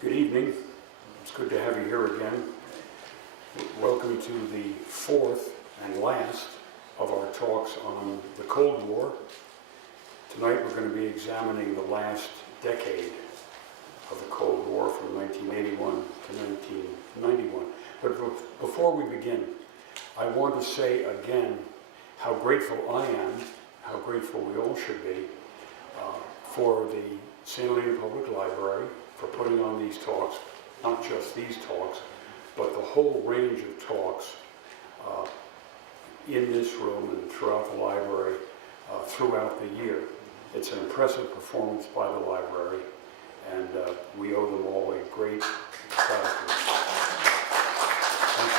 Good evening. It's good to have you here again. Welcome to the fourth and last of our talks on the Cold War. Tonight we're going to be examining the last decade of the Cold War from 1981 to 1991. But before we begin, I want to say again how grateful I am, how grateful we all should be, for the San Antonio Public Library for putting on these talks, not just these talks, but the whole range of talks in this room and throughout the library throughout the year. It's an impressive performance by the library, and we owe them all a great gratitude. Thank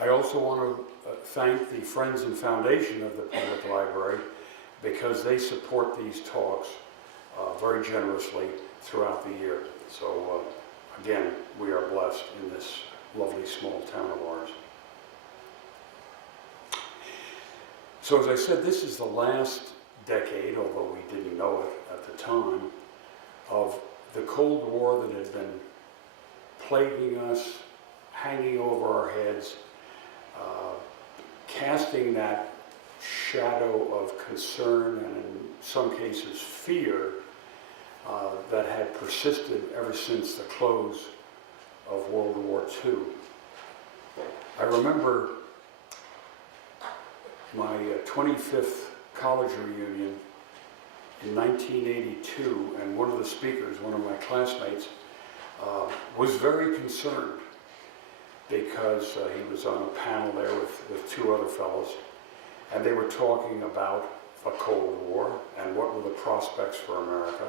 you. I also want to thank the Friends and Foundation of the Public Library because they support these talks very generously throughout the year. So again, we are blessed in this lovely small town of ours. So as I said, this is the last decade, although we didn't know it at the time, of the Cold War that had been plaguing us, hanging over our heads, casting that shadow of concern and in some cases fear that had persisted ever since the close of World War II. I remember my 25th college reunion in 1982, and one of the speakers, one of my classmates, was very concerned because he was on a panel there with two other fellows, and they were talking about a Cold War and what were the prospects for America.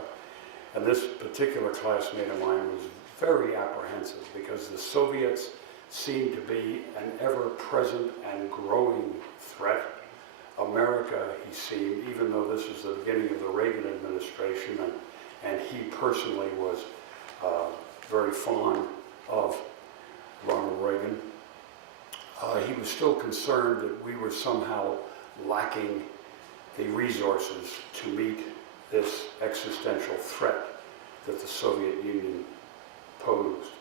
And this particular classmate of mine was very apprehensive because the Soviets seemed to be an ever-present and growing threat. America, he seemed, even though this was the beginning of the Reagan administration, and he personally was very fond of Ronald Reagan, he was still concerned that we were somehow lacking the resources to meet this existential threat that the Soviet Union posed.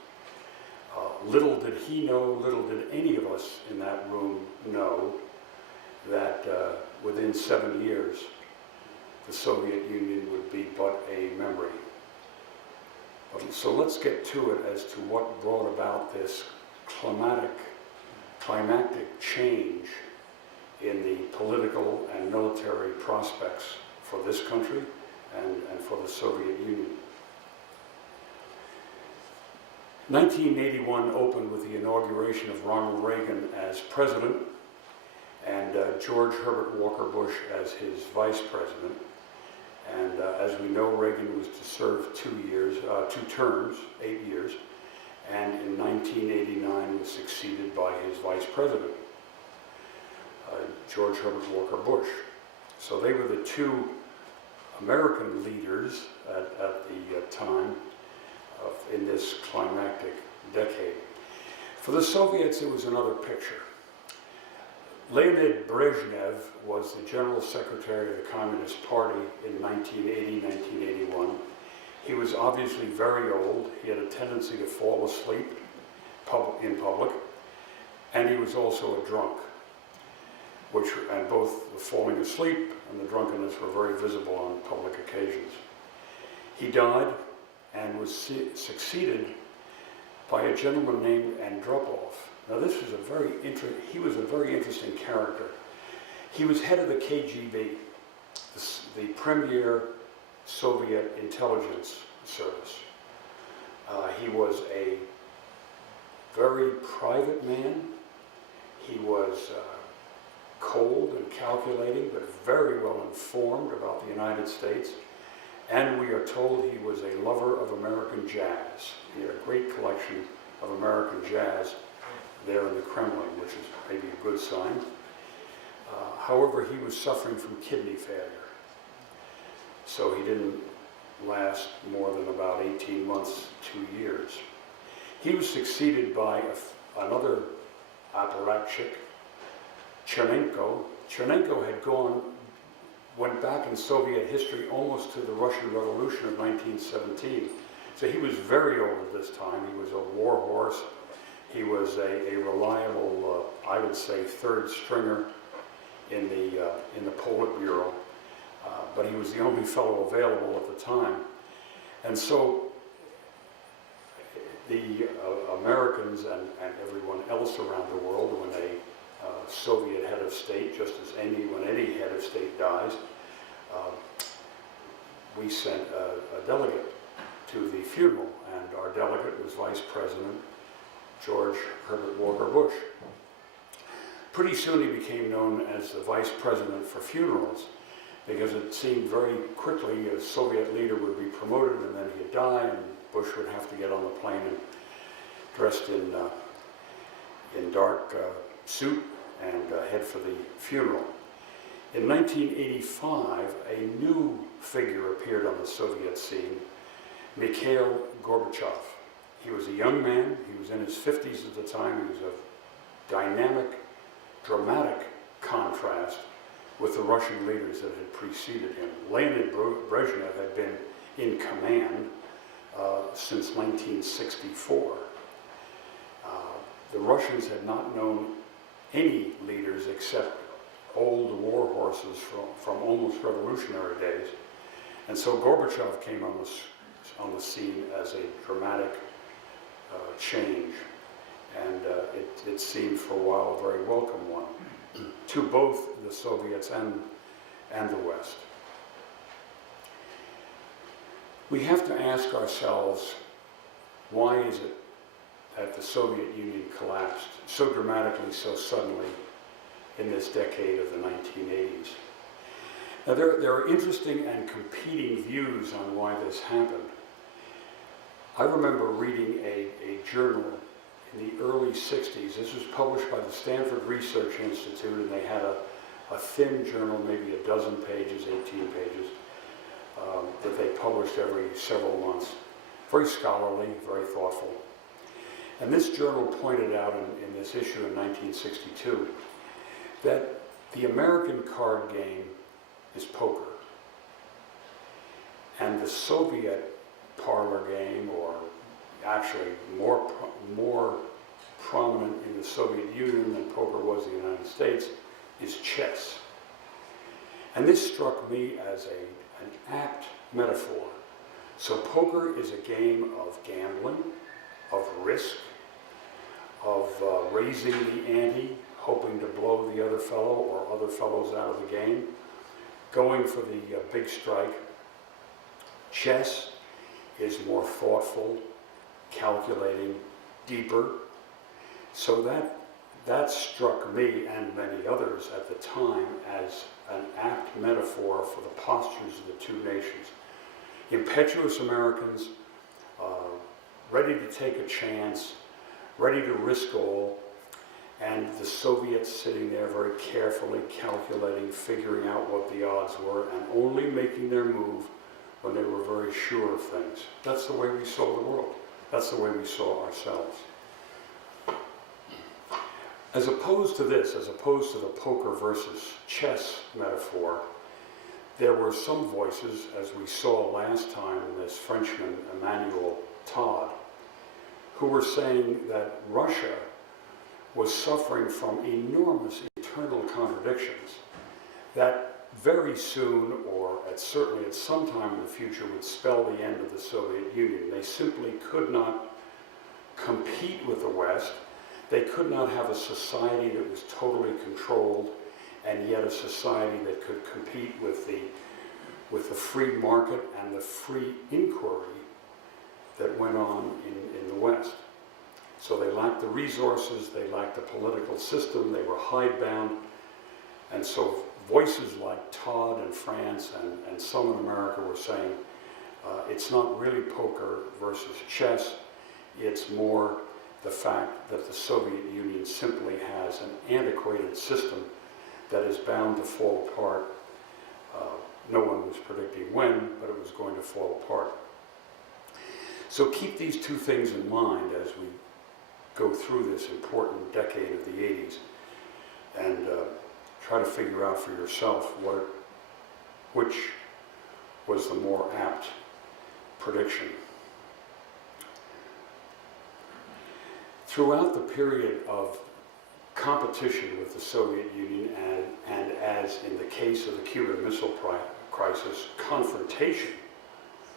Little did he know, little did any of us in that room know, that within 7 years, the Soviet Union would be but a memory. So let's get to it as to what brought about this climactic change in the political and military prospects for this country and for the Soviet Union. 1981 opened with the inauguration of Ronald Reagan as president and George Herbert Walker Bush as his vice president. And as we know, Reagan was to serve 2 terms, 8 years, and in 1989 was succeeded by his vice president, George Herbert Walker Bush. So they were the two American leaders at the time in this climactic decade. For the Soviets, it was another picture. Leonid Brezhnev was the General Secretary of the Communist Party in 1980, 1981. He was obviously very old. He had a tendency to fall asleep in public, and he was also a drunk, and both the falling asleep and the drunkenness were very visible on public occasions. He died and was succeeded by a gentleman named Andropov. Now this was he was a very interesting character. He was head of the KGB, the premier Soviet intelligence service. He was a very private man. He was cold and calculating, but very well informed about the United States. And we are told he was a lover of American jazz. He had a great collection of American jazz there in the Kremlin, which is maybe a good sign. However, he was suffering from kidney failure. So he didn't last more than about 18 months, 2 years. He was succeeded by another apparatchik, Chernenko. Chernenko had went back in Soviet history almost to the Russian Revolution of 1917. So he was very old at this time. He was a war horse. He was a reliable, I would say, third stringer in the Politburo, but he was the only fellow available at the time. And so the Americans and everyone else around the world, when a Soviet head of state, just as when any head of state dies, we sent a delegate to the funeral, and our delegate was Vice President George Herbert Walker Bush. Pretty soon he became known as the Vice President for funerals, because it seemed very quickly a Soviet leader would be promoted and then he'd die, and Bush would have to get on the plane and dressed in dark suit and head for the funeral. In 1985, a new figure appeared on the Soviet scene, Mikhail Gorbachov. He was a young man. He was in his 50s at the time. He was a dynamic, dramatic contrast with the Russian leaders that had preceded him. Leonid Brezhnev had been in command since 1964. The Russians had not known any leaders except old war horses from almost revolutionary days. And so Gorbachev came on the scene as a dramatic change. And it seemed for a while a very welcome one to both the Soviets and the West. We have to ask ourselves, why is it that the Soviet Union collapsed so dramatically, so suddenly in this decade of the 1980s? Now there are interesting and competing views on why this happened. I remember reading a journal in the early 60s. This was published by the Stanford Research Institute, and they had a thin journal, maybe a dozen pages, 18 pages, that they published every several months. Very scholarly, very thoughtful. And this journal pointed out in this issue in 1962 that the American card game is poker. And the Soviet parlor game, or actually more prominent in the Soviet Union than poker was in the United States, is chess. And this struck me as an apt metaphor. So poker is a game of gambling, of risk, of raising the ante, hoping to blow the other fellow or other fellows out of the game, going for the big strike. Chess is more thoughtful, calculating, deeper. So that struck me and many others at the time as an apt metaphor for the postures of the two nations. Impetuous Americans, ready to take a chance, ready to risk all, and the Soviets sitting there very carefully calculating, figuring out what the odds were, and only making their move when they were very sure of things. That's the way we saw the world. That's the way we saw ourselves. As opposed to this, as opposed to the poker versus chess metaphor, there were some voices, as we saw last time in this Frenchman, Emmanuel Todd, who were saying that Russia was suffering from enormous internal contradictions that very soon, or certainly at some time in the future, would spell the end of the Soviet Union. They simply could not compete with the West. They could not have a society that was totally controlled, and yet a society that could compete with the free market and the free inquiry that went on in the West. So they lacked the resources, they lacked the political system, they were hidebound, and so voices like Todd in France and some in America were saying, it's not really poker versus chess, it's more the fact that the Soviet Union simply has an antiquated system that is bound to fall apart. No one was predicting when, but it was going to fall apart. So keep these two things in mind as we go through this important decade of the 80s, and try to figure out for yourself which was the more apt prediction. Throughout the period of competition with the Soviet Union and as in the case of the Cuban Missile Crisis, confrontation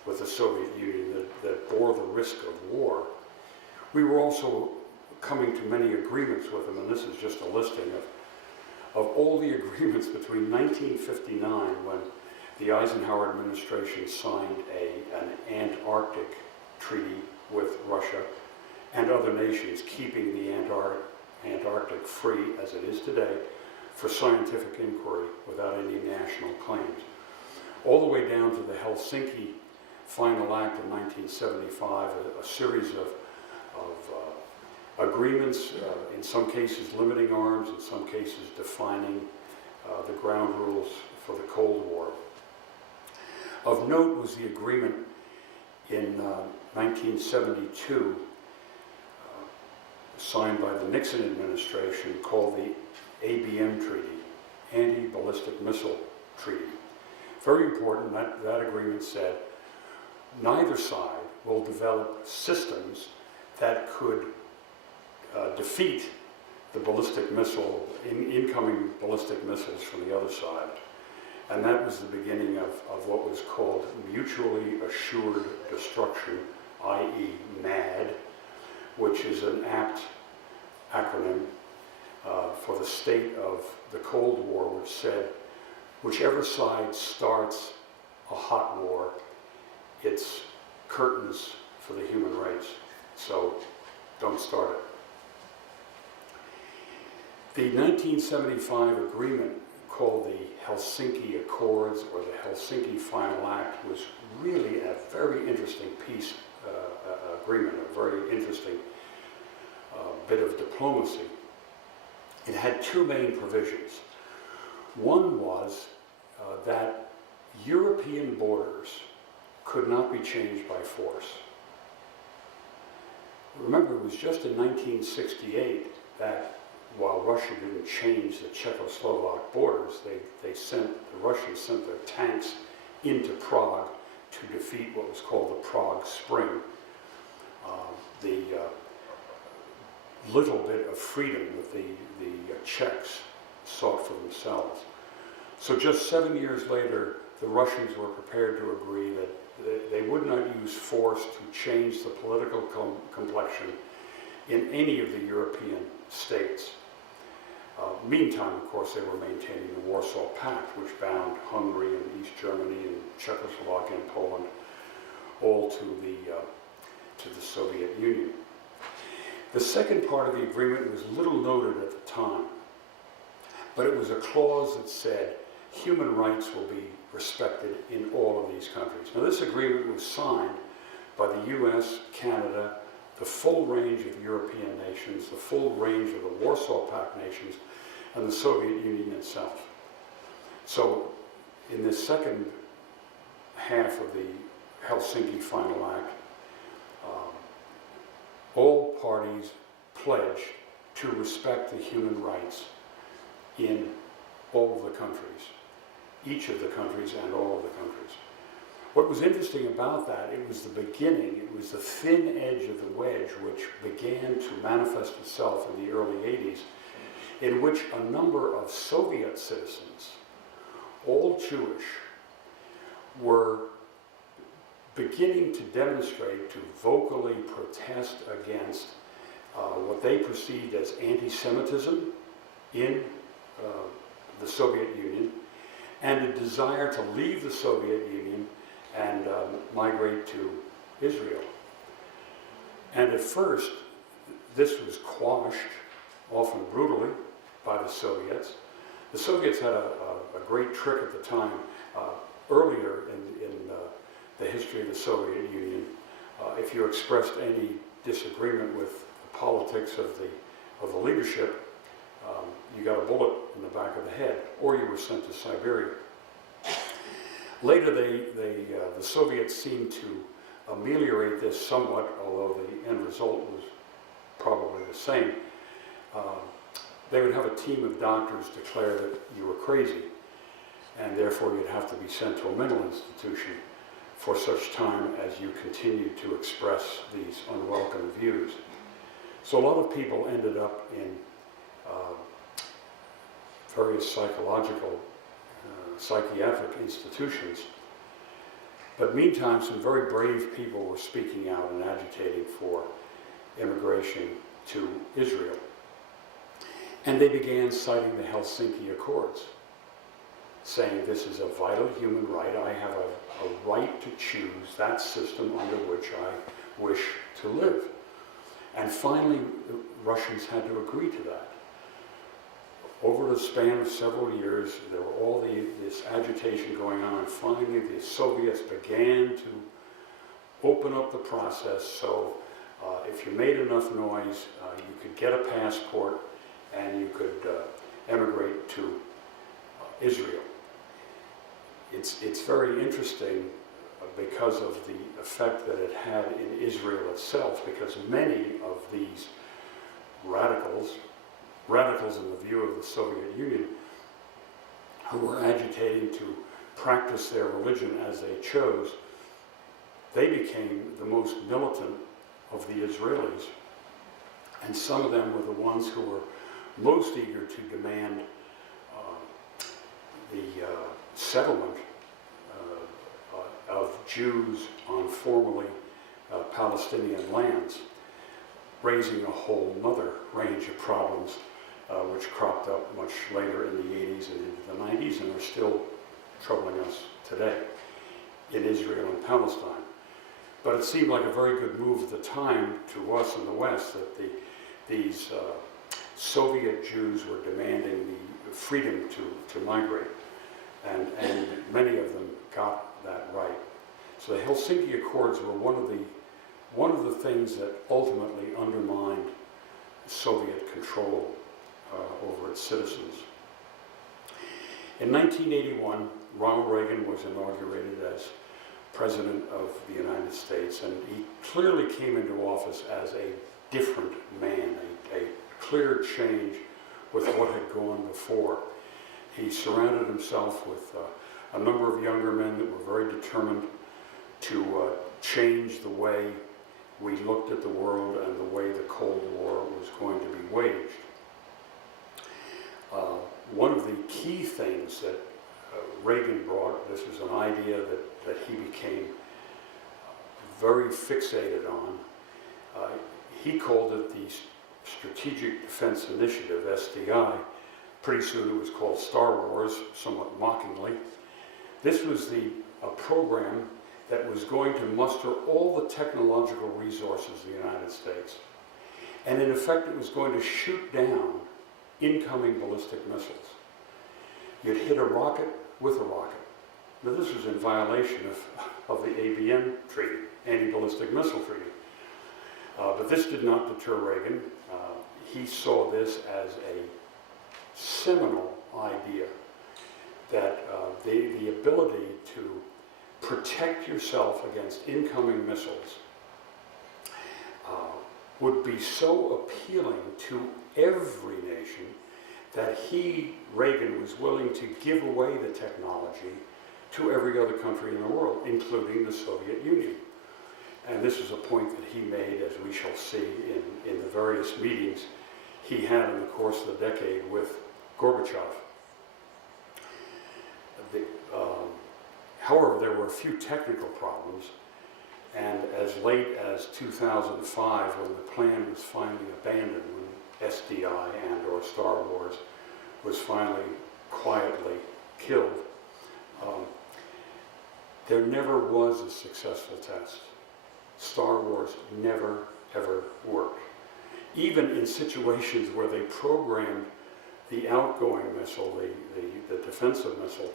with the Soviet Union that bore the risk of war, we were also coming to many agreements with them, and this is just a listing of all the agreements between 1959, when the Eisenhower administration signed an Antarctic treaty with Russia and other nations, keeping the Antarctic free, as it is today, for scientific inquiry without any national claims. All the way down to the Helsinki Final Act in 1975, a series of agreements, in some cases limiting arms, in some cases defining the ground rules for the Cold War. Of note was the agreement in 1972, signed by the Nixon administration, called the ABM Treaty, Anti-Ballistic Missile Treaty. Very important, that agreement said neither side will develop systems that could defeat the ballistic missile, incoming ballistic missiles from the other side. And that was the beginning of what was called Mutually Assured Destruction, i.e. MAD, which is an apt acronym for the state of the Cold War, which said, whichever side starts a hot war, it's curtains for the human race. So don't start it. The 1975 agreement, called the Helsinki Accords or the Helsinki Final Act, was really a very interesting piece, agreement, a very interesting bit of diplomacy. It had two main provisions. One was that European borders could not be changed by force. Remember, it was just in 1968 that while Russia didn't change the Czechoslovak borders, the Russians sent their tanks into Prague to defeat what was called the Prague Spring. The little bit of freedom that the Czechs sought for themselves. So just 7 years later, the Russians were prepared to agree that they would not use force to change the political complexion in any of the European states. Meantime, of course, they were maintaining the Warsaw Pact, which bound Hungary and East Germany and Czechoslovakia and Poland all to the Soviet Union. The second part of the agreement was little noted at the time, but it was a clause that said human rights will be respected in all of these countries. Now, this agreement was signed by the US, Canada, the full range of European nations, the full range of the Warsaw Pact nations, and the Soviet Union itself. So, in this second half of the Helsinki Final Act, all parties pledged to respect the human rights in all of the countries, each of the countries and all of the countries. What was interesting about that, it was the beginning, it was the thin edge of the wedge which began to manifest itself in the early 80s, in which a number of Soviet citizens, all Jewish, were beginning to demonstrate, to vocally protest against what they perceived as anti-Semitism in the Soviet Union, and a desire to leave the Soviet Union and migrate to Israel. And at first, this was quashed, often brutally, by the Soviets. The Soviets had a great trick at the time. Earlier in the history of the Soviet Union, if you expressed any disagreement with the politics of the leadership, you got a bullet in the back of the head, or you were sent to Siberia. Later, the Soviets seemed to ameliorate this somewhat, although the end result was probably the same. They would have a team of doctors declare that you were crazy, and therefore you'd have to be sent to a mental institution for such time as you continued to express these unwelcome views. So a lot of people ended up in various psychological, psychiatric institutions. But meantime, some very brave people were speaking out and agitating for immigration to Israel. And they began citing the Helsinki Accords, saying this is a vital human right. I have a right to choose that system under which I wish to live. And finally, the Russians had to agree to that. Over the span of several years, there were all this agitation going on, and finally the Soviets began to open up the process. So if you made enough noise, you could get a passport and you could emigrate to Israel. It's very interesting because of the effect that it had in Israel itself, because many of these radicals in the view of the Soviet Union, who were agitating to practice their religion as they chose, they became the most militant of the Israelis. And some of them were the ones who were most eager to demand the settlement of Jews on formerly Palestinian lands, raising a whole other range of problems which cropped up much later in the 80s and into the 90s and are still troubling us today in Israel and Palestine. But it seemed like a very good move at the time to us in the West that these Soviet Jews were demanding the freedom to migrate, and many of them got that right. So the Helsinki Accords were one of the things that ultimately undermined Soviet control over its citizens. In 1981, Ronald Reagan was inaugurated as President of the United States, and he clearly came into office as a different man, a clear change with what had gone before. He surrounded himself with a number of younger men that were very determined to change the way we looked at the world and the way the Cold War was going to be waged. One of the key things that Reagan brought, this was an idea that he became very fixated on. He called it the Strategic Defense Initiative, SDI. Pretty soon it was called Star Wars, somewhat mockingly. This was a program that was going to muster all the technological resources of the United States. And in effect, it was going to shoot down incoming ballistic missiles. You'd hit a rocket with a rocket. Now, this was in violation of the ABM Treaty, Anti-Ballistic Missile Treaty. But this did not deter Reagan. He saw this as a seminal idea that the ability to protect yourself against incoming missiles would be so appealing to every nation that Reagan, was willing to give away the technology to every other country in the world, including the Soviet Union. And this is a point that he made, as we shall see in the various meetings he had in the course of the decade with Gorbachov. However, there were a few technical problems, and as late as 2005, when the plan was finally abandoned, when SDI and or Star Wars was finally quietly killed, there never was a successful test. Star Wars never, ever worked. Even in situations where they programmed the outgoing missile, the defensive missile,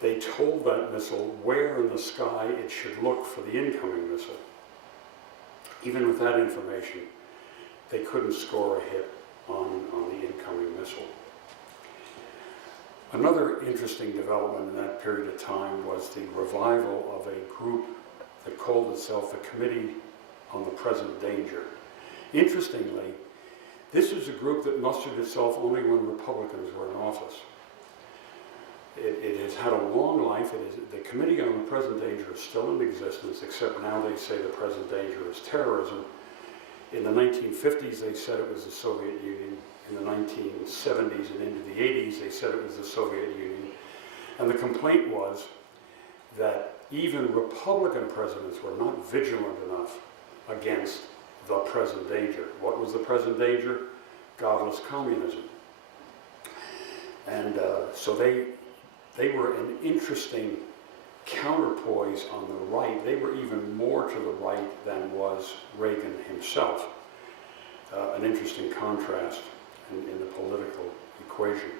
they told that missile where in the sky it should look for the incoming missile. Even with that information, they couldn't score a hit on the incoming missile. Another interesting development in that period of time was the revival of a group that called itself the Committee on the Present Danger. Interestingly, this was a group that mustered itself only when Republicans were in office. It has had a long life. The Committee on the Present Danger is still in existence, except now they say the present danger is terrorism. In the 1950s, they said it was the Soviet Union. In the 1970s and into the 80s, they said it was the Soviet Union. And the complaint was that even Republican presidents were not vigilant enough against the present danger. What was the present danger? Godless communism. And so they were an interesting counterpoise on the right. They were even more to the right than was Reagan himself. An interesting contrast in the political equation.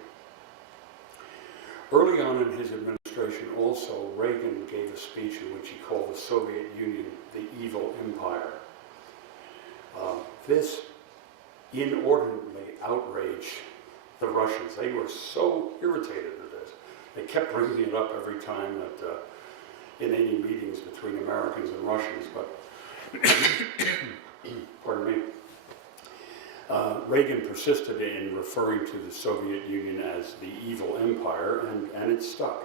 Early on in his administration also, Reagan gave a speech in which he called the Soviet Union the Evil Empire. This inordinately outraged the Russians. They were so irritated at this. They kept bringing it up every time that in any meetings between Americans and Russians, but pardon me. Reagan persisted in referring to the Soviet Union as the evil empire, and it stuck.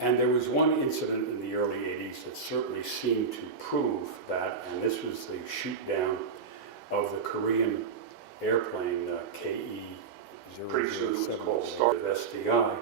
And there was one incident in the early 80s that certainly seemed to prove that, and this was the shoot down of the Korean airplane KE-007, pretty soon it was called SDI.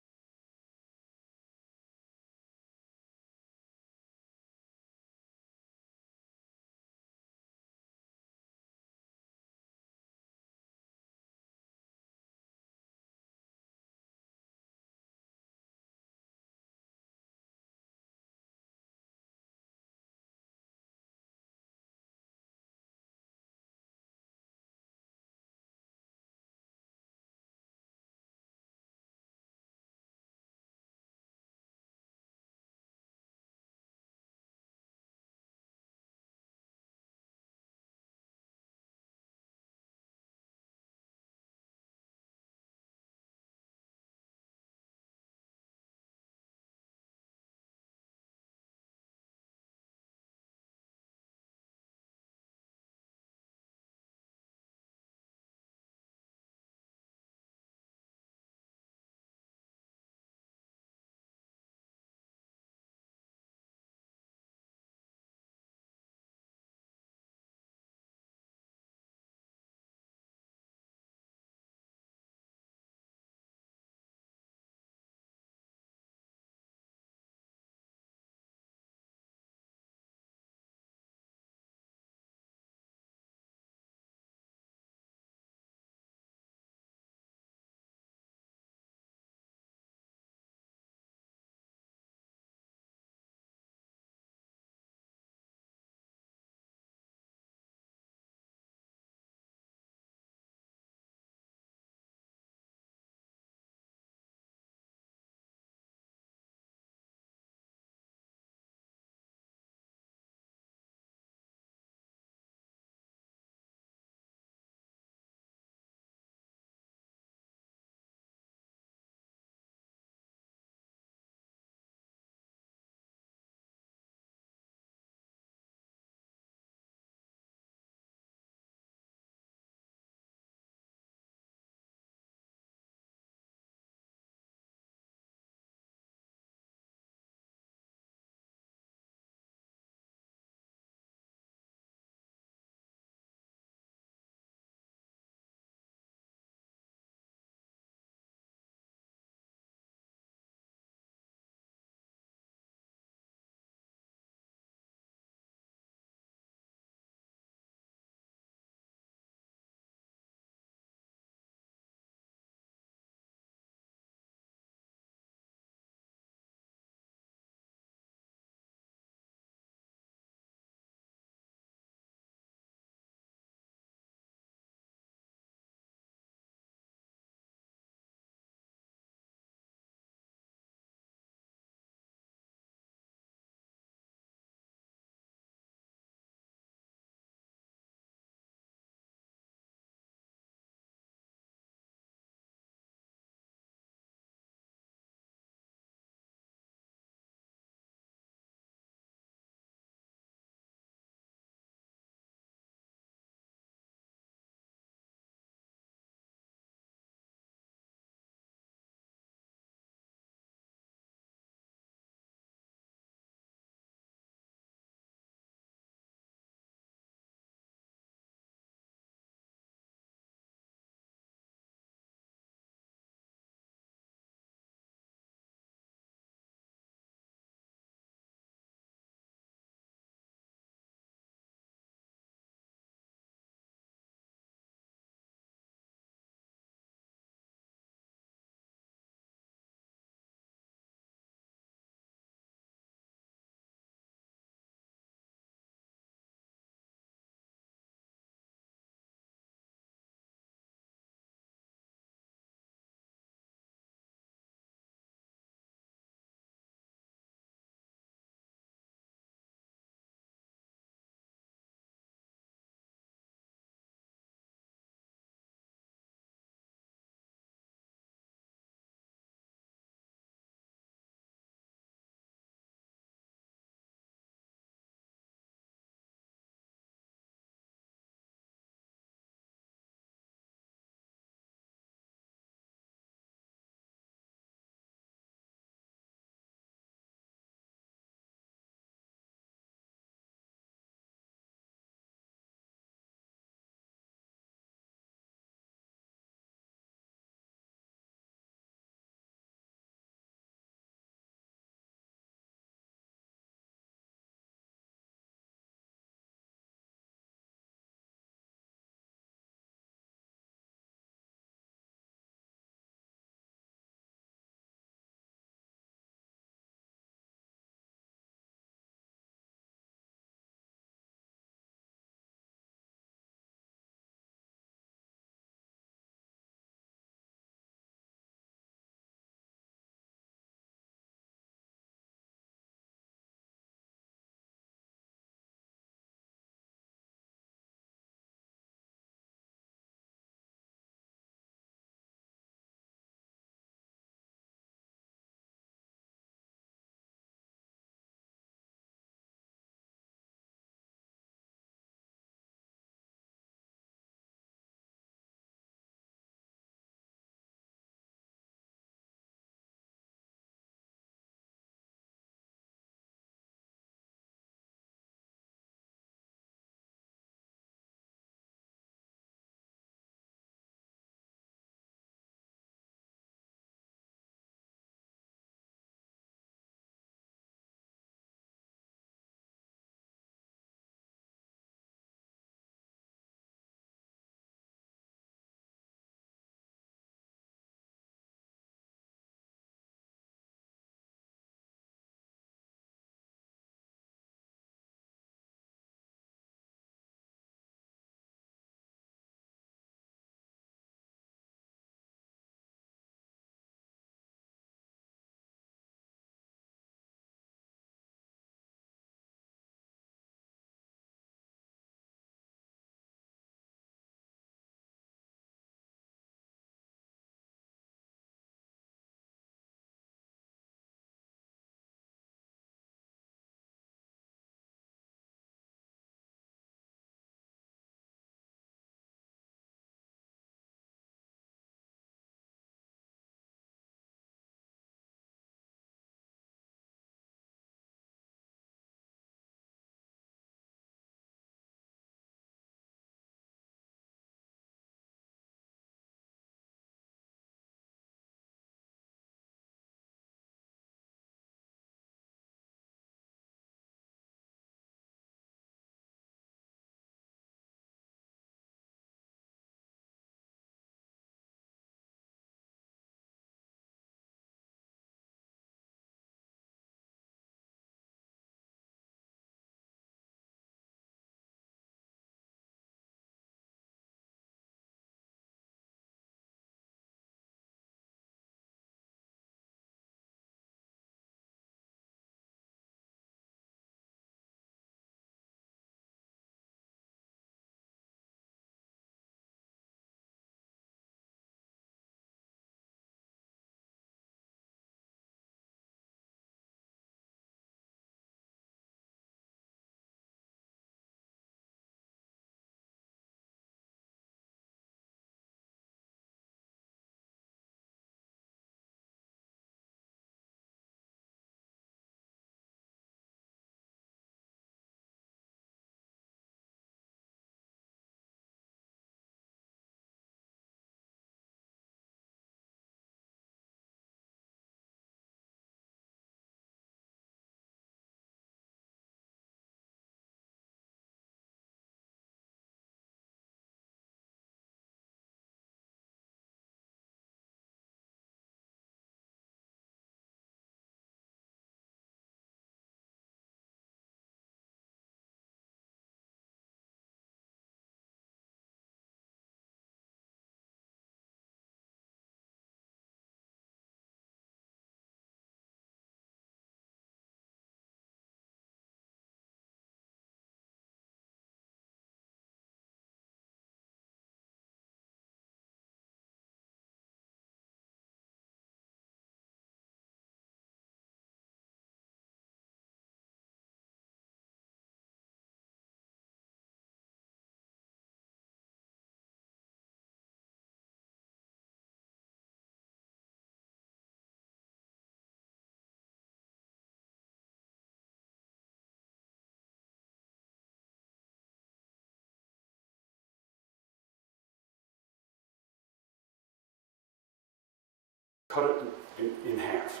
cut it in half,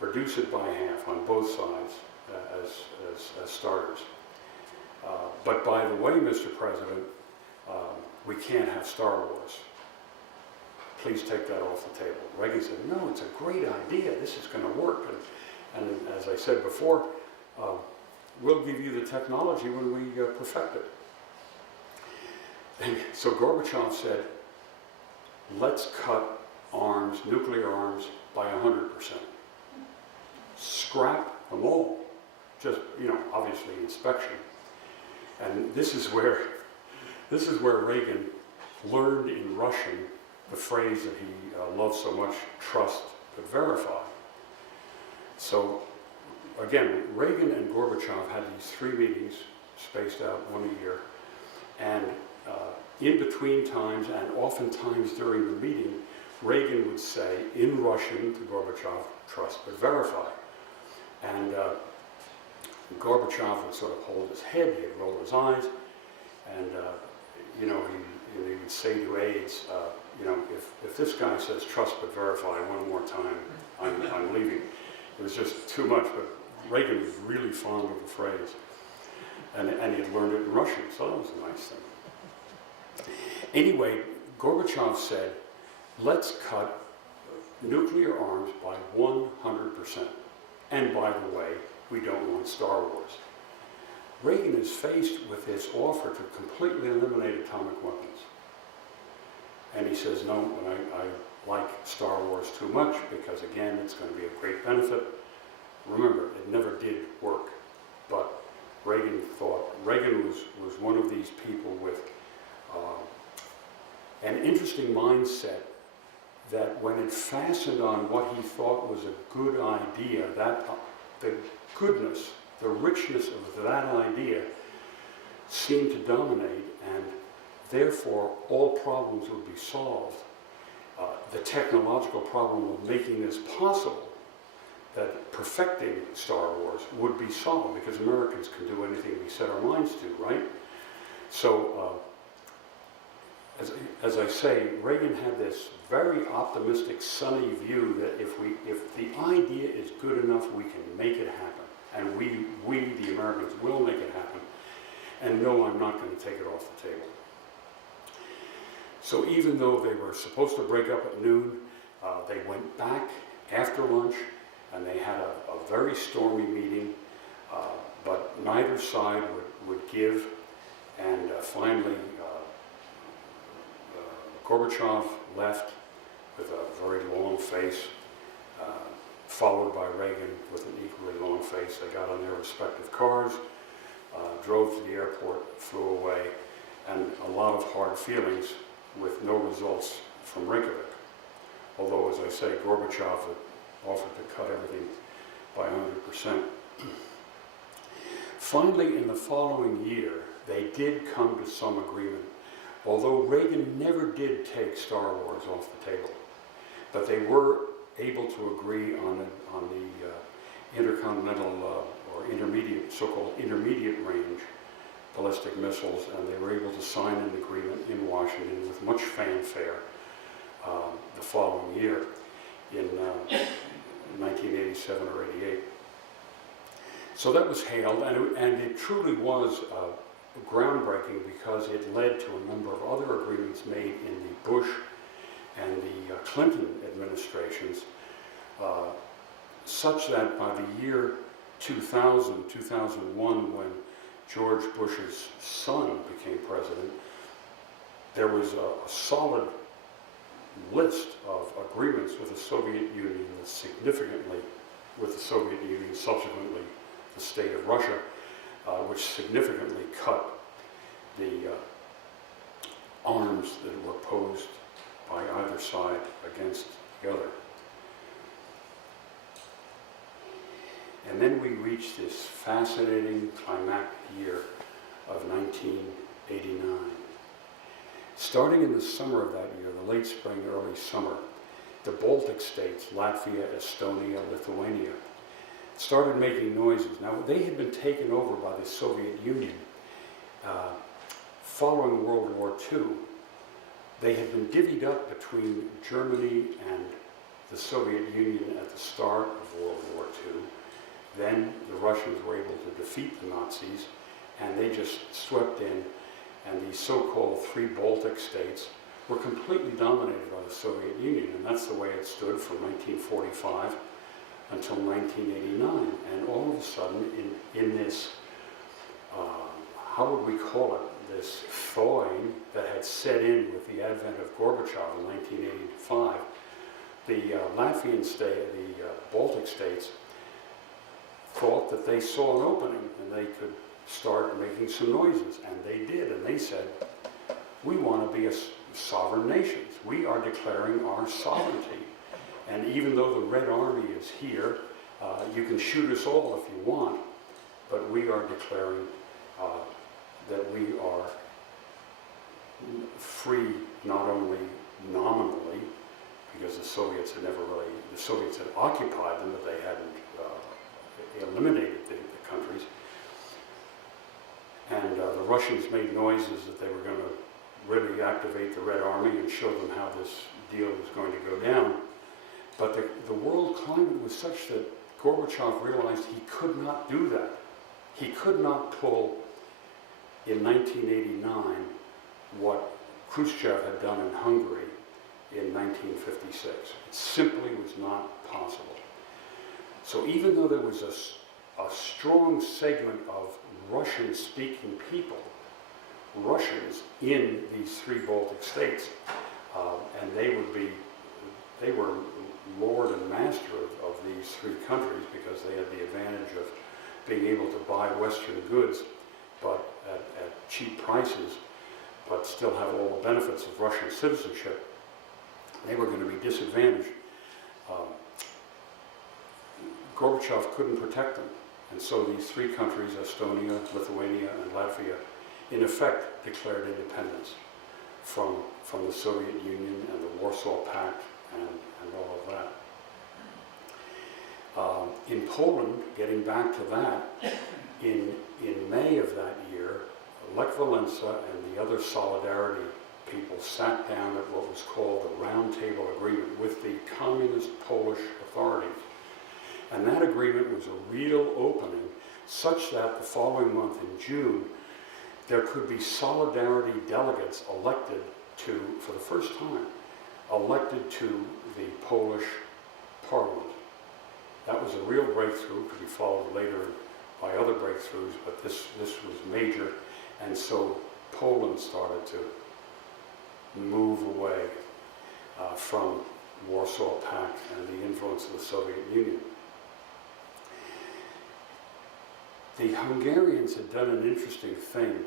reduce it by half on both sides as starters. But by the way, Mr. President, we can't have Star Wars. Please take that off the table. Reagan said, no, it's a great idea. This is going to work. And as I said before, we'll give you the technology when we perfect it. And so Gorbachev said, let's cut arms, nuclear arms, by 100%. Scrap them all. Just, obviously inspection. And this is where Reagan learned in Russian the phrase that he loves so much, trust but verify. So again, Reagan and Gorbachev had these 3 meetings spaced out 1 a year, and in between times and oftentimes during the meeting, Reagan would say in Russian to Gorbachev, trust but verify. And Gorbachev would sort of hold his head, he'd roll his eyes, and he would say to aides, if this guy says trust but verify one more time, I'm leaving. It was just too much, but Reagan was really fond of the phrase. And he had learned it in Russian, so that was a nice thing. Anyway, Gorbachev said, let's cut nuclear arms by 100%. And by the way, we don't want Star Wars. Reagan is faced with this offer to completely eliminate atomic weapons. And he says, no, I like Star Wars too much because, again, it's going to be a great benefit. Remember, it never did work. But Reagan was one of these people with an interesting mindset that when it fastened on what he thought was a good idea, that the goodness, the richness of that idea seemed to dominate, and therefore all problems would be solved. The technological problem of making this possible, that perfecting Star Wars, would be solved because Americans can do anything we set our minds to, right? So, as I say, Reagan had this very optimistic, sunny view that if the idea is good enough, we can make it happen. And we, the Americans, will make it happen. And no, I'm not going to take it off the table. So even though they were supposed to break up at noon, they went back after lunch, and they had a very stormy meeting, but neither side would give, and finally Gorbachev left with a very long face, followed by Reagan with an equally long face. They got on their respective cars, drove to the airport, flew away, and a lot of hard feelings with no results from Reykjavik. Although, as I say, Gorbachev had offered to cut everything by 100%. Finally, in the following year, they did come to some agreement, although Reagan never did take Star Wars off the table. But they were able to agree on the intercontinental or intermediate, so-called intermediate range ballistic missiles, and they were able to sign an agreement in Washington with much fanfare the following year in 1987 or 88. So that was hailed, and it truly was groundbreaking because it led to a number of other agreements made in the Bush and the Clinton administrations, such that by the year 2000, 2001, when George Bush's son became president, there was a solid list of agreements with the Soviet Union that significantly, with the Soviet Union, subsequently the state of Russia, which significantly cut the arms that were posed by either side against the other. And then we reached this fascinating climactic year of 1989. Starting in the summer of that year, the late spring, early summer, the Baltic states, Latvia, Estonia, Lithuania, started making noises. Now, they had been taken over by the Soviet Union following World War II. They had been divvied up between Germany and the Soviet Union at the start of World War II. Then the Russians were able to defeat the Nazis, and they just swept in, and these so-called three Baltic states were completely dominated by the Soviet Union, and that's the way it stood from 1945 until 1989. And all of a sudden, in this, how would we call it, this thawing that had set in with the advent of Gorbachev in 1985, the Latvian state, the Baltic states, thought that they saw an opening and they could start making some noises, and they did, and they said, we want to be a sovereign nation. We are declaring our sovereignty. And even though the Red Army is here, you can shoot us all if you want, but we are declaring that we are free, not only nominally, because the Soviets had occupied them, but they hadn't eliminated the countries. And the Russians made noises that they were going to really activate the Red Army and show them how this deal was going to go down. But the world climate was such that Gorbachev realized he could not do that. He could not pull, in 1989, what Khrushchev had done in Hungary in 1956. It simply was not possible. So even though there was a strong segment of Russian-speaking people, Russians in these three Baltic states, and they were lord and master of these three countries because they had the advantage of being able to buy Western goods, but at cheap prices, but still have all the benefits of Russian citizenship. They were going to be disadvantaged. Gorbachev couldn't protect them, and so these three countries, Estonia, Lithuania, and Latvia, in effect declared independence from the Soviet Union and the Warsaw Pact and all of that. In Poland, getting back to that, in May of that year, Lech Walesa and the other Solidarity people sat down at what was called the Round Table Agreement with the communist Polish authorities. And that agreement was a real opening such that the following month in June, there could be Solidarity delegates elected to, for the first time, elected to the Polish parliament. That was a real breakthrough, to be followed later by other breakthroughs, but this was major, and so Poland started to move away from Warsaw Pact and the influence of the Soviet Union. The Hungarians had done an interesting thing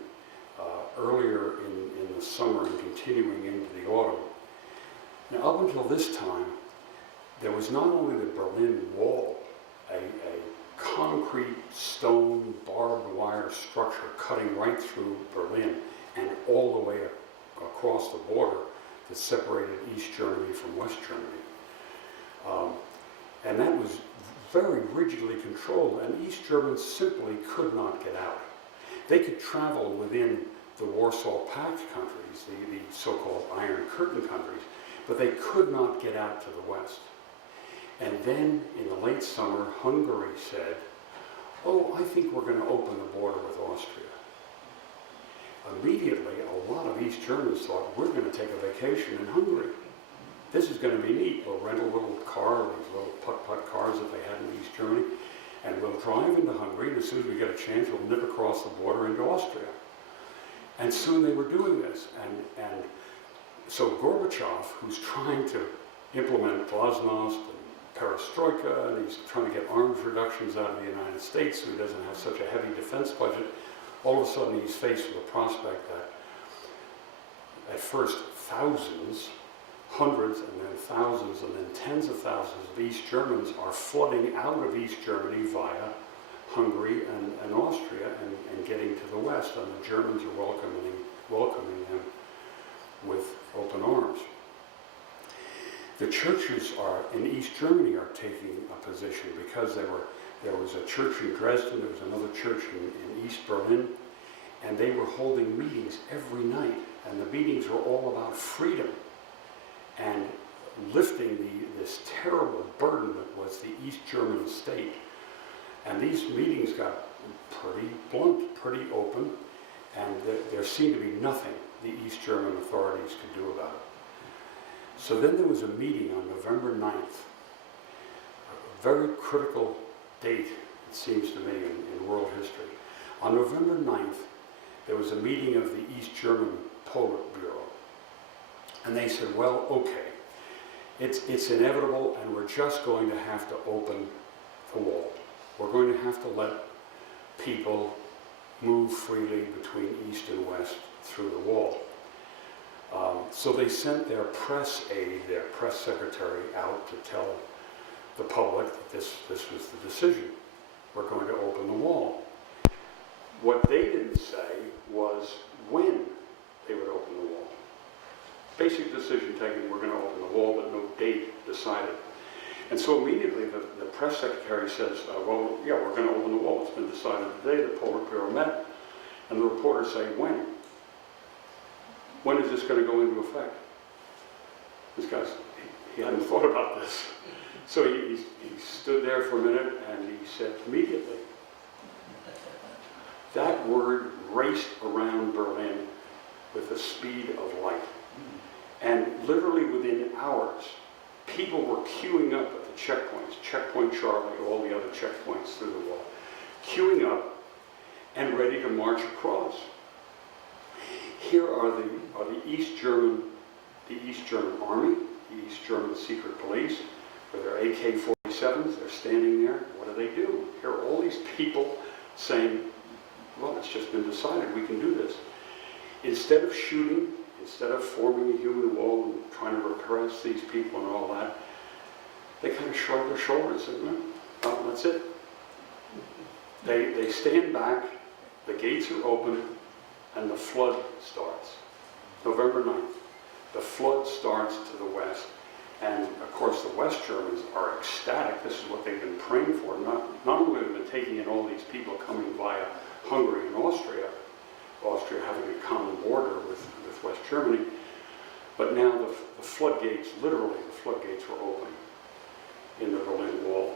earlier in the summer and continuing into the autumn. Now, up until this time, there was not only the Berlin Wall, a concrete, stone, barbed wire structure cutting right through Berlin and all the way across the border that separated East Germany from West Germany. And that was very rigidly controlled, and East Germans simply could not get out. They could travel within the Warsaw Pact countries, the so-called Iron Curtain countries, but they could not get out to the west. And then in the late summer, Hungary said, oh, I think we're going to open the border with Austria. Immediately, a lot of East Germans thought, we're going to take a vacation in Hungary. This is going to be neat. We'll rent a little car, these little putt-putt cars that they had in East Germany, and we'll drive into Hungary, and as soon as we get a chance, we'll nip across the border into Austria. And soon they were doing this. And so Gorbachev, who's trying to implement glasnost and perestroika, and he's trying to get arms reductions out of the United States so he doesn't have such a heavy defense budget, all of a sudden he's faced with a prospect that at first thousands, hundreds, and then thousands, and then tens of thousands of East Germans are flooding out of East Germany via Hungary and Austria and getting to the west, and the Germans are welcoming them with open arms. The churches in East Germany are taking a position because there was a church in Dresden, there was another church in East Berlin, and they were holding meetings every night, and the meetings were all about freedom. And lifting this terrible burden that was the East German state. And these meetings got pretty blunt, pretty open, and there seemed to be nothing the East German authorities could do about it. So then there was a meeting on November 9th, a very critical date, it seems to me, in world history. On November 9th, there was a meeting of the East German Politburo. And they said, well, okay, it's inevitable, and we're just going to have to open the wall. We're going to have to let people move freely between East and West through the wall. So they sent their press aide, their press secretary, out to tell the public that this was the decision. We're going to open the wall. What they didn't say was when they would open the wall. Basic decision taken, we're going to open the wall, but no date decided. And so immediately the press secretary says, well, yeah, we're going to open the wall. It's been decided today. The Politburo met, and the reporters say, when? When is this going to go into effect? This guy's, he hadn't thought about this. So he stood there for a minute, and he said, immediately. That word raced around Berlin with the speed of light. And literally within hours, people were queuing up at the checkpoints, Checkpoint Charlie, all the other checkpoints through the wall, queuing up and ready to march across. Here are the East German Army, the East German secret police, with their AK-47s. They're standing there. What do? Here are all these people saying, well, it's just been decided, we can do this. Instead of shooting, instead of forming a human wall and trying to repress these people and all that, they kind of shrug their shoulders and say, well, that's it. They stand back, the gates are open, and the flood starts. November 9th, the flood starts to the west. And of course the West Germans are ecstatic. This is what they've been praying for. Not only have they been taking in all these people coming via Hungary and Austria having a common border with West Germany, but now the floodgates, literally the floodgates were open in the Berlin Wall,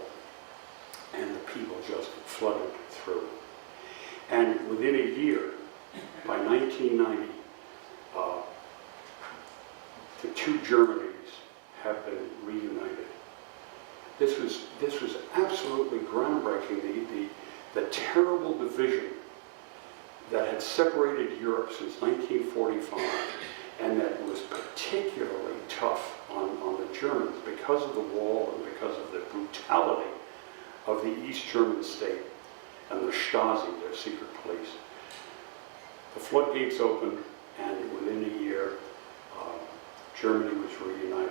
and the people just flooded through. And within a year, by 1990, the two Germanys have been reunited. This was absolutely groundbreaking. The terrible division that had separated Europe since 1945, and that was particularly tough on the Germans because of the wall and because of the brutality of the East German state and the Stasi, their secret police. The floodgates opened, and within a year, Germany was reunited.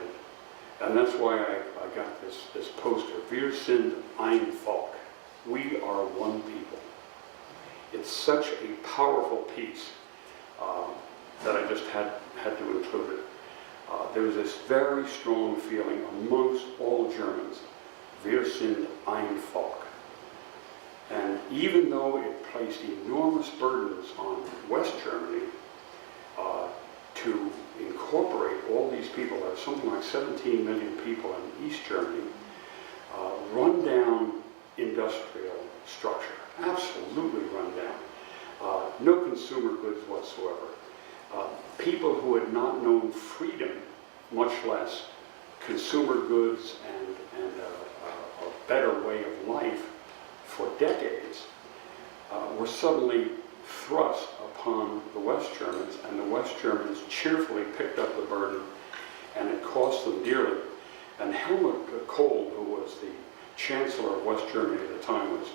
And that's why I got this poster, Wir sind ein Volk. We are one people. It's such a powerful piece that I just had to include it. There was this very strong feeling amongst all Germans, Wir sind ein Volk. And even though it placed enormous burdens on West Germany to incorporate all these people, there's something like 17 million people in East Germany, run down industrial structure, absolutely run down. No consumer goods whatsoever. People who had not known freedom, much less consumer goods and a better way of life for decades, were suddenly thrust upon the West Germans, and the West Germans cheerfully picked up the burden, and it cost them dearly. And Helmut Kohl, who was the Chancellor of West Germany at the time, was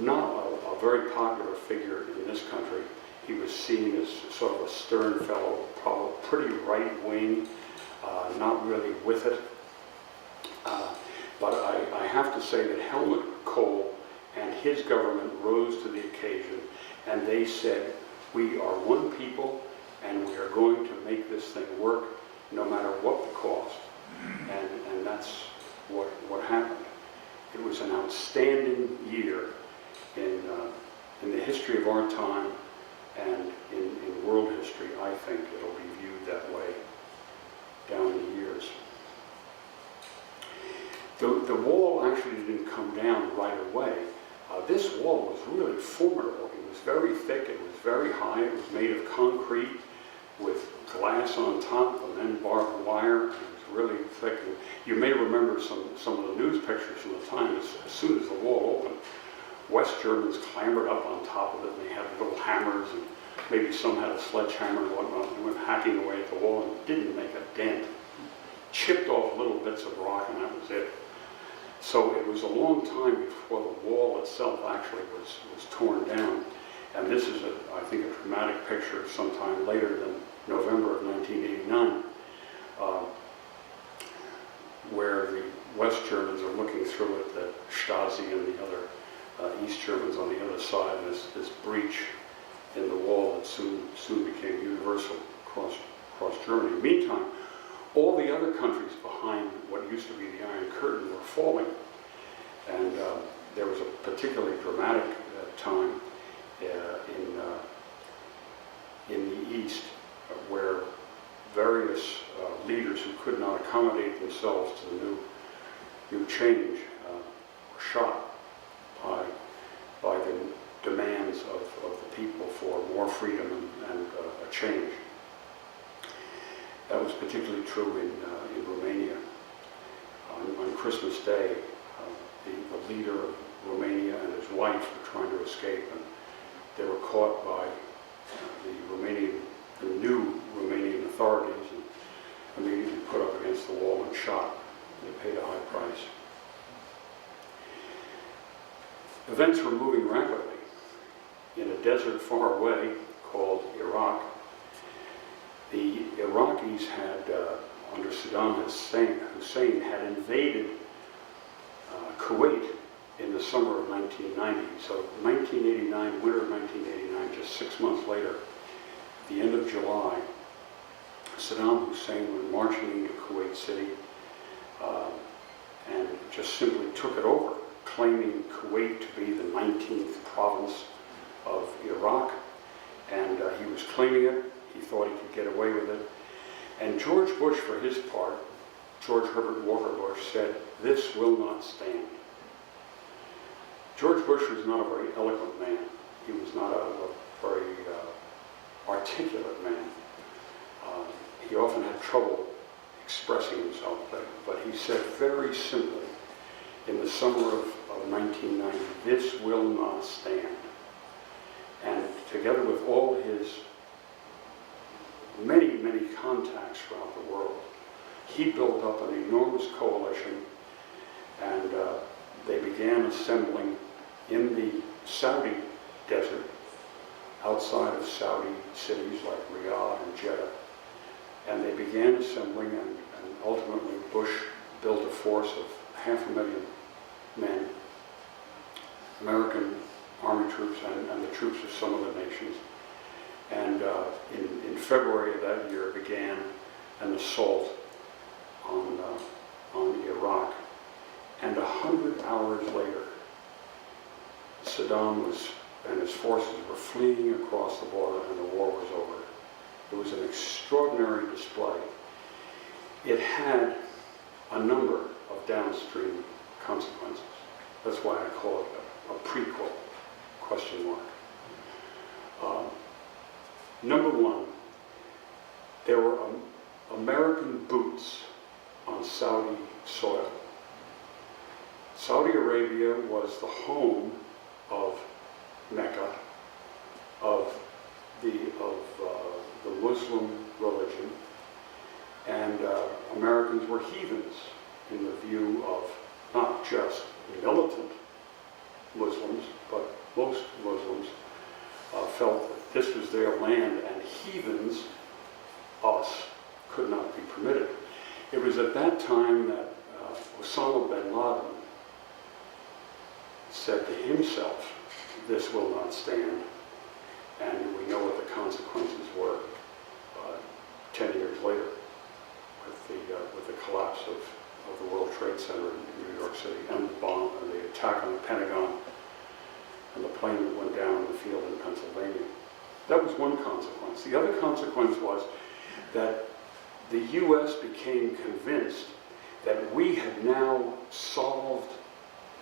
not a very popular figure in this country. He was seen as sort of a stern fellow, probably pretty right-wing, not really with it. But I have to say that Helmut Kohl and his government rose to the occasion, and they said, we are one people, and we are going to make this thing work no matter what the cost. And that's what happened. It was an outstanding year in the history of our time, and in world history. I think it'll be viewed that way down the years. The wall actually didn't come down right away. This wall was really formidable. It was very thick, it was very high, it was made of concrete with glass on top and then barbed wire. It was really thick. And you may remember some of the news pictures from the time. As soon as the wall opened, West Germans clambered up on top of it, and they had little hammers, and maybe some had a sledgehammer and whatnot, and went hacking away at the wall and didn't make a dent. Chipped off little bits of rock, and that was it. So it was a long time before the wall itself actually was torn down. And this is, I think, a dramatic picture sometime later than November of 1989, where the West Germans are looking through at the Stasi and the other East Germans on the other side, and this breach in the wall that soon became universal across Germany. Meantime, all the other countries behind what used to be the Iron Curtain were falling, and there was a particularly dramatic time in the East where various leaders who could not accommodate themselves to the new change were shot by the demands of the people for more freedom and a change. That was particularly true in Romania. On Christmas Day, the leader of Romania and his wife were trying to escape, and they were caught by the new Romanian authorities and immediately put up against the wall and shot. They paid a high price. Events were moving rapidly. In a desert far away called Iraq, the Iraqis had, under Saddam Hussein, had invaded Kuwait in the summer of 1990. So 1989, winter of 1989, just 6 months later, at the end of July, Saddam Hussein was marching into Kuwait City and just simply took it over, claiming Kuwait to be the 19th province of Iraq, and he was claiming it. He thought he could get away with it. And George Bush, for his part, George Herbert Walker Bush, said, "This will not stand." George Bush was not a very eloquent man. He was not a very articulate man. He often had trouble expressing himself, but he said very simply, in the summer of 1990, "This will not stand." And together with all his many, many contacts throughout the world, he built up an enormous coalition, and they began assembling in the Saudi desert, outside of Saudi cities like Riyadh and Jeddah. And they began assembling, and ultimately Bush built a force of 500,000 men, American Army troops and the troops of some other nations. And in February of that year began an assault on Iraq. And 100 hours later, Saddam and his forces were fleeing across the border, and the war was over. It was an extraordinary display. It had a number of downstream consequences. That's why I call it a prequel, question mark. Number one, there were American boots on Saudi soil. Saudi Arabia was the home of Mecca, of the Muslim religion, and Americans were heathens in the view of not just militant Muslims, but most Muslims felt that this was their land, and heathens, us, could not be permitted. It was at that time that Osama bin Laden said to himself, "This will not stand," and we know what the consequences were 10 years later with the collapse of the World Trade Center in New York City, and the bomb and the attack on the Pentagon, and the plane that went down in the field in Pennsylvania. That was one consequence. The other consequence was that the U.S. became convinced that we had now solved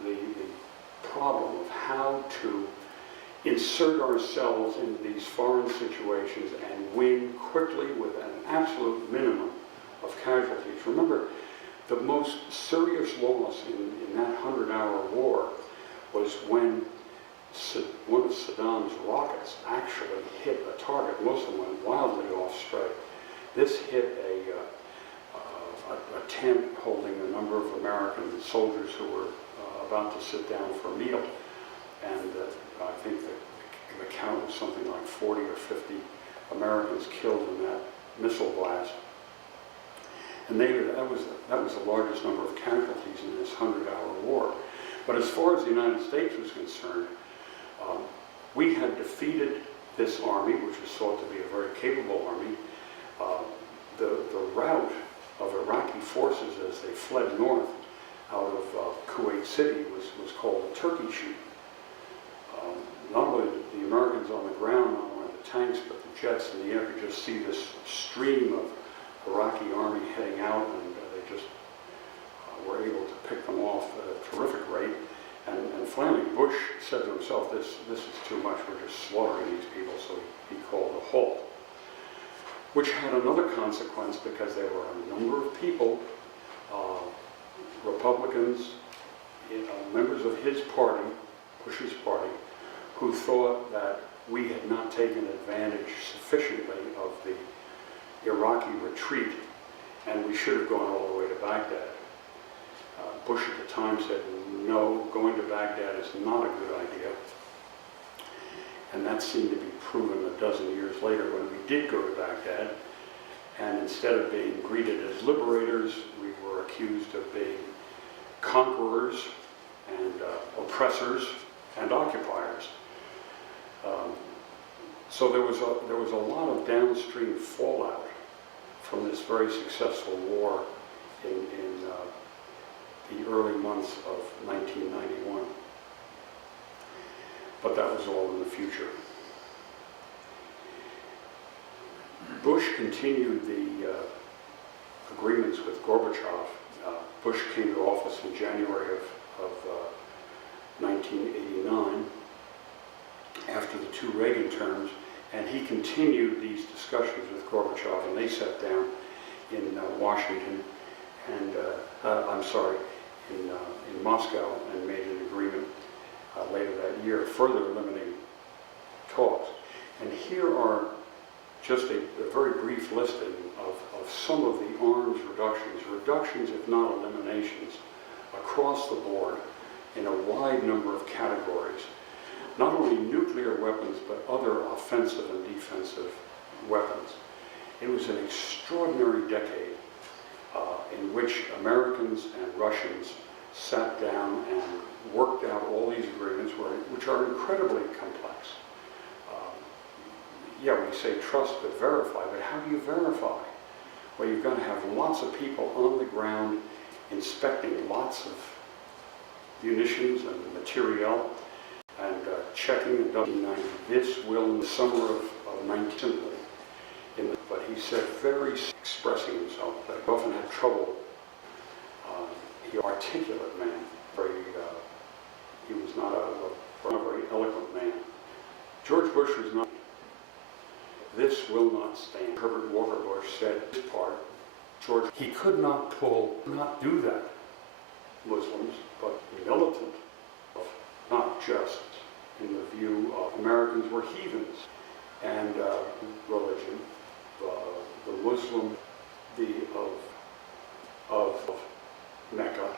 the problem of how to insert ourselves into these foreign situations and win quickly with an absolute minimum of casualties. Remember, the most serious loss in that 100-hour war was when one of Saddam's rockets actually hit a target. Muslin went wildly off strike. This hit a tent holding a number of American soldiers who were about to sit down for a meal. And I think the count was something like 40 or 50 Americans killed in that missile blast. And that was the largest number of casualties in this 100-hour war. But as far as the United States was concerned, we had defeated this army, which was thought to be a very capable army. The rout of Iraqi forces as they fled north out of Kuwait City was called the Turkey Shoot. Not only the Americans on the ground, not only the tanks, but the jets in the air could just see this stream of Iraqi army heading out, and they just were able to pick them off at a terrific rate. And finally, Bush said to himself, this is too much, we're just slaughtering these people, so he called a halt. Which had another consequence, because there were a number of people, Republicans, members of his party, Bush's party, who thought that we had not taken advantage sufficiently of the Iraqi retreat, and we should have gone all the way to Baghdad. Bush at the time said, no, going to Baghdad is not a good idea. And that seemed to be proven a dozen years later when we did go to Baghdad. And instead of being greeted as liberators, we were accused of being conquerors and oppressors and occupiers. So there was a lot of downstream fallout from this very successful war in the early months of 1991. But that was all in the future. Bush continued the agreements with Gorbachov. Bush came to office in January of 1989 after the two Reagan terms, and he continued these discussions with Gorbachev, and they sat down in Washington, and in Moscow, and made an agreement later that year, further limiting talks. And here are just a very brief listing of some of the arms reductions if not eliminations, across the board in a wide number of categories. Not only nuclear weapons, but other offensive and defensive weapons. It was an extraordinary decade in which Americans and Russians sat down and worked out all these agreements, which are incredibly complex. Yeah, we say trust but verify, but how do you verify? Well, you've got to have lots of people on the ground inspecting lots of munitions and materiel, and checking and doubling. This will, in the summer of 19, but he said, very expressing himself, that he often had trouble. He articulate man, he was not a very eloquent man. George Bush was not. This will not stand. Herbert Walker Bush said his part. He could not do that. Muslims, but militant, not just in the view of Americans were heathens, and religion, the Muslim, of Mecca,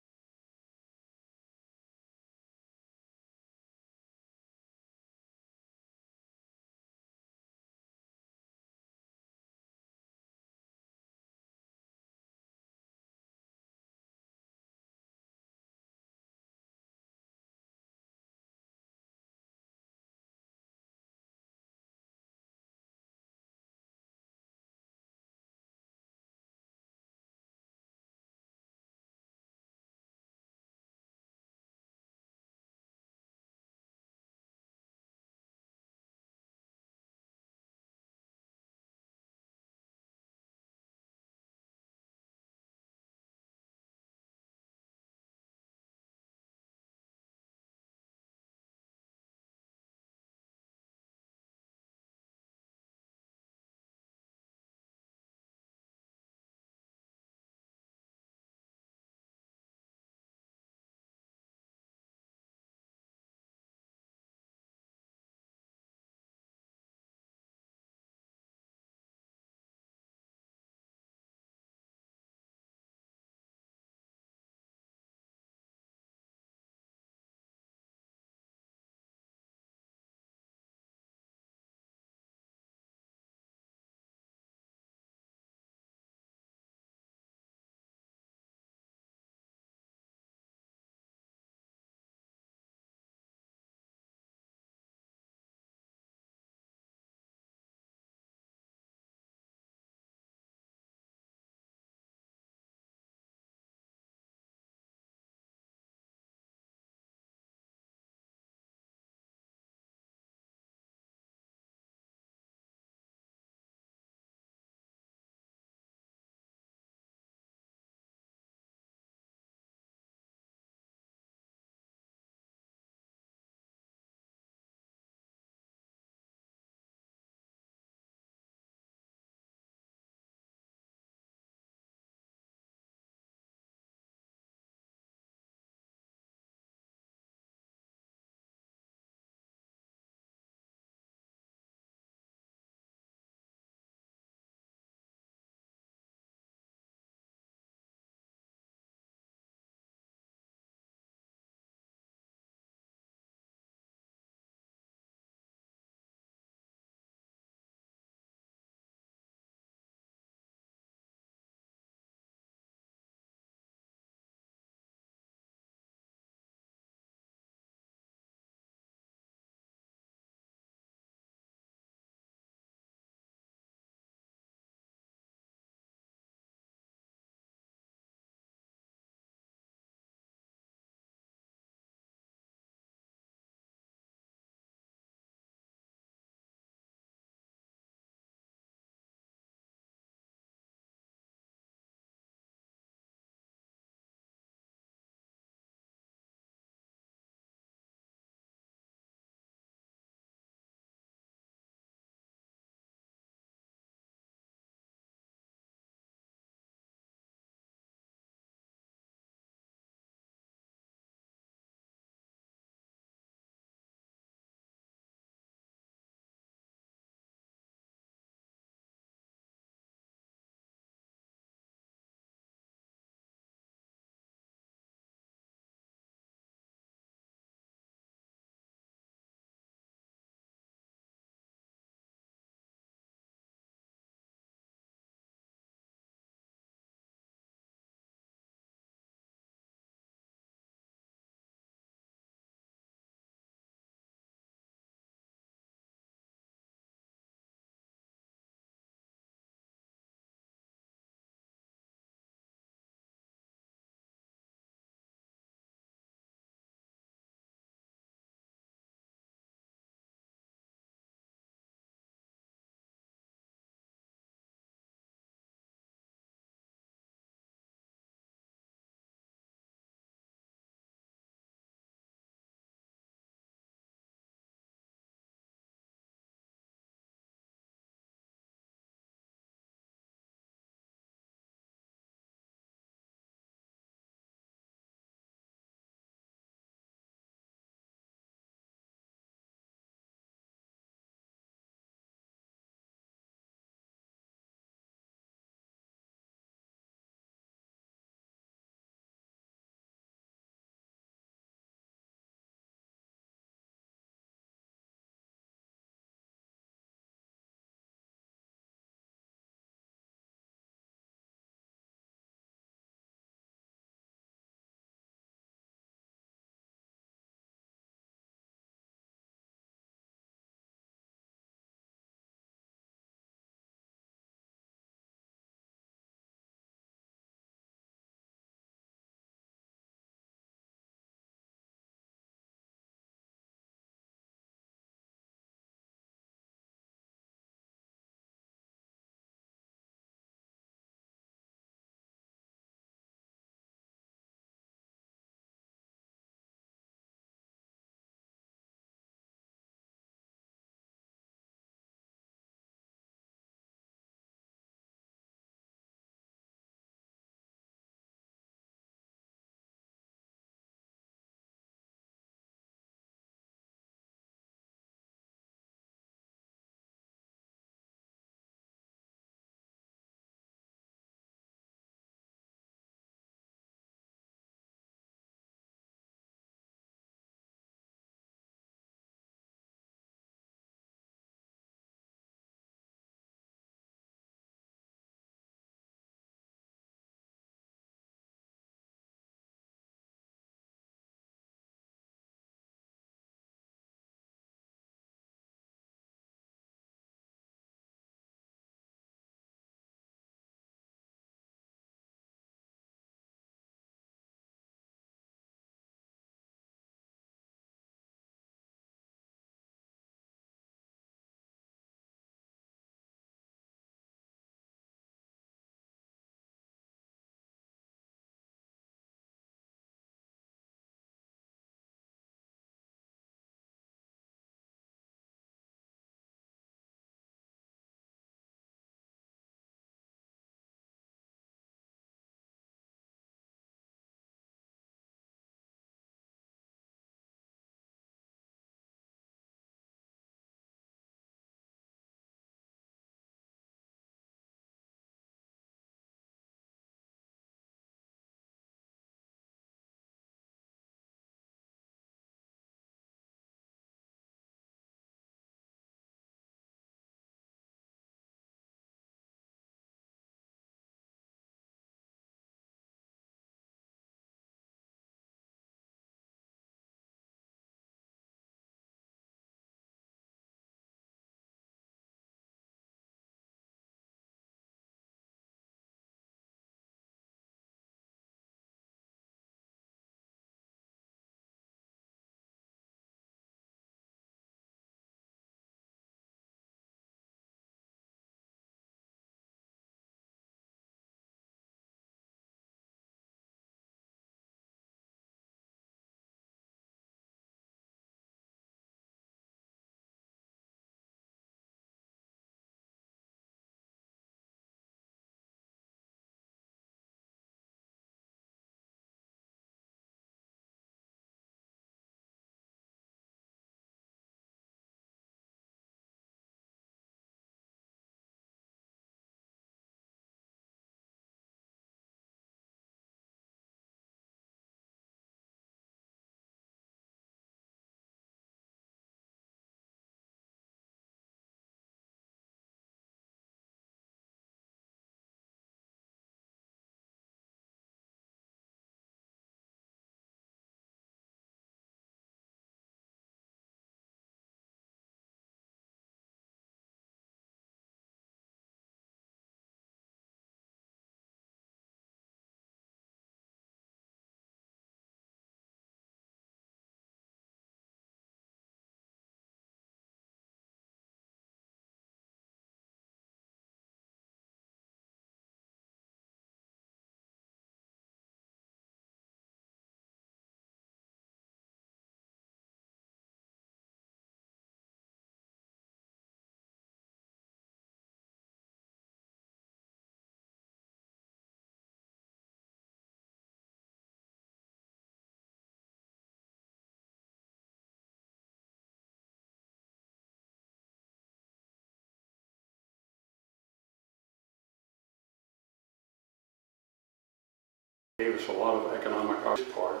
gave us a lot of economic part.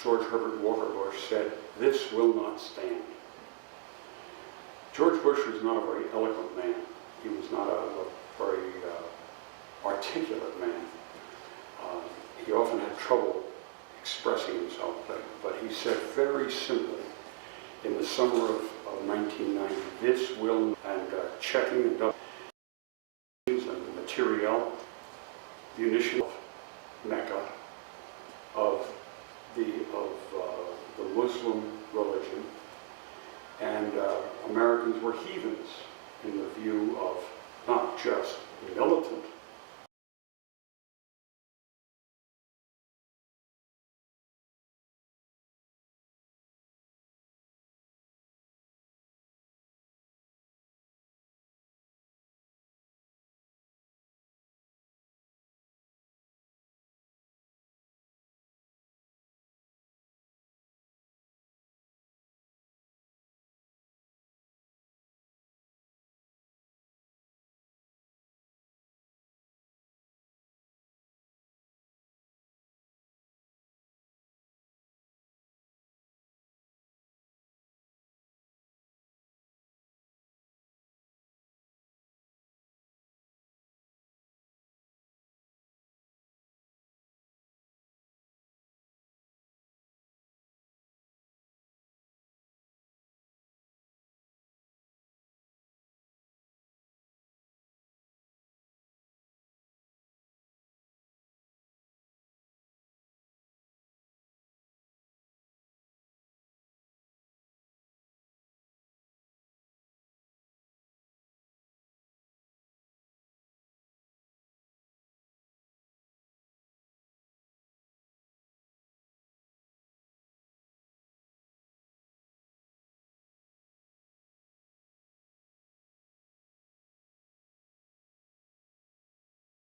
George Herbert Walker Bush said, "This will not stand." George Bush was not a very eloquent man. He was not a very articulate man. He often had trouble expressing himself, but he said very simply in the summer of 1990, "This will," and checking and double and materiel, munition of Mecca, of the Muslim religion, and Americans were heathens in the view of not just militant